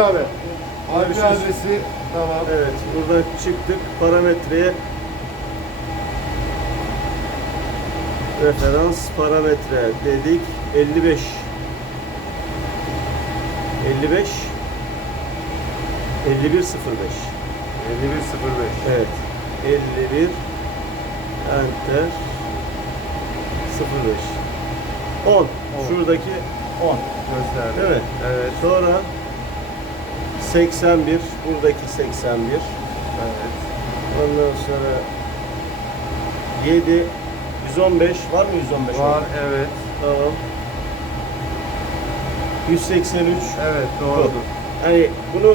Abi. Görüşürüz. adresi tamam. Evet, buradan çıktık. Parametreye referans parametre dedik. 55 55 5105 5105. Evet. 51 enter 05 10 Şuradaki 10 gösterdi. mi? Evet. Sonra 81 buradaki 81 Evet. Ondan sonra 7 115 var mı 115? Var evet. Tamam. 183 Evet doğrudur. Hani bunu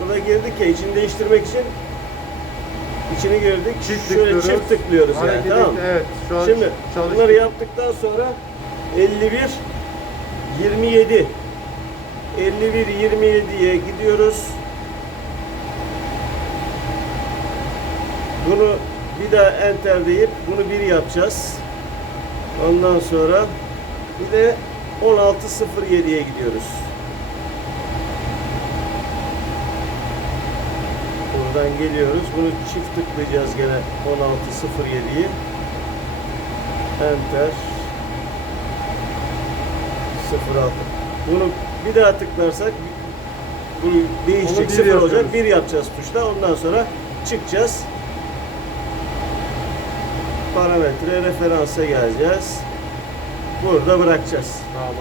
burada girdik ya içini değiştirmek için içini girdik. Çift Şöyle tıklıyoruz. çift tıklıyoruz yani Hareket tamam. et- Evet. Şu an Şimdi çalış- bunları yaptıktan sonra 51 27 51 27'ye gidiyoruz. Bunu bir daha enter deyip bunu bir yapacağız. Ondan sonra bir de 16.07'ye gidiyoruz. Buradan geliyoruz. Bunu çift tıklayacağız gene 16.07'yi. Enter 06. Bunu bir daha tıklarsak bu değişecek bir sıfır olacak. Bir yapacağız tuşla. Ondan sonra çıkacağız. Parametre referansa geleceğiz. Burada bırakacağız. Tamam.